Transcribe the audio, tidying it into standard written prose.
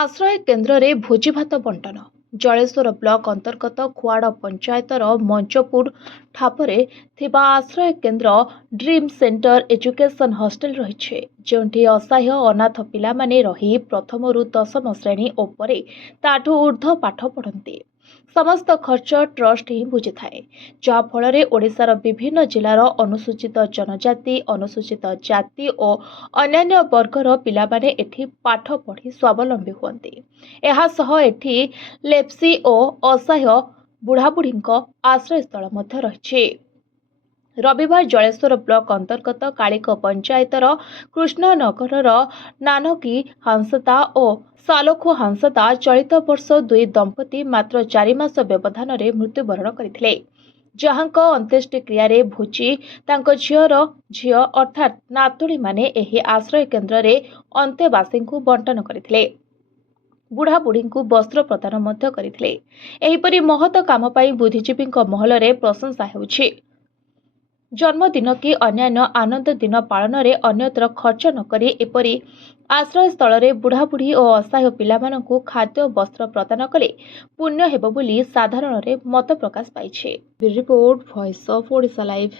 आश्रय केन्द्र रे भोजीभात बंटन जलेश्वर ब्लॉक अंतर्गत खुआड़ पंचायतर मंचपुर ठापरे थिबा आश्रय केन्द्र ड्रीम सेंटर एजुकेशन हॉस्टल रही जोंठी असहाय अनाथ पिला माने रही प्रथम रु 10म श्रेणी और परे ताठू ऊर्ध्व पाठ पढ़ती समस्त खर्च ट्रस्ट ही बुझी थाए जहा फल ओडिशार विभिन्न जिलार अनुसूचित जनजाति अनुसूचित जाति और अन्यान्य वर्गर पिला माने एठी पाठ पढ़ी स्वावलंबी हुअन्ति। एहा सह एठी लेप्सी और असहाय बुढ़ाबुढ़ी आश्रयस्थल मध्य रहिछि। रविवार जलेश्वर ब्लॉक अंतर्गत कालिक पंचायतर कृष्णनगर नानकी हांसदा और सालोखो हांसदा चलित वर्ष दुई दंपति मात्र 4 मास व्यवधान मृत्युवरण करथिले जहांक अंत्येष्टि क्रिया भोजी तांको झीर अर्थात नातुणी माने एही आश्रय केन्द्र रे अंतेवासी को बंटन करथिले। बुढ़ाबुढ़ी वस्त्र प्रदान मध्य करथिले। एहिपरि महत काम पाई बुद्धिजीवी महल रे प्रशंसा हेउछि। जन्मदिन कि अन्यान्य आनंद दिन पालन में अन्यत्र खर्च नकरी एपरी आश्रय स्थल में बुढ़ाबुढ़ी और असहाय पिलामानंकु खाद्य वस्त्र प्रदान कले पुण्य हेबो बोली साधारण मत प्रकाश पाइछे। Report voice of Odisha live.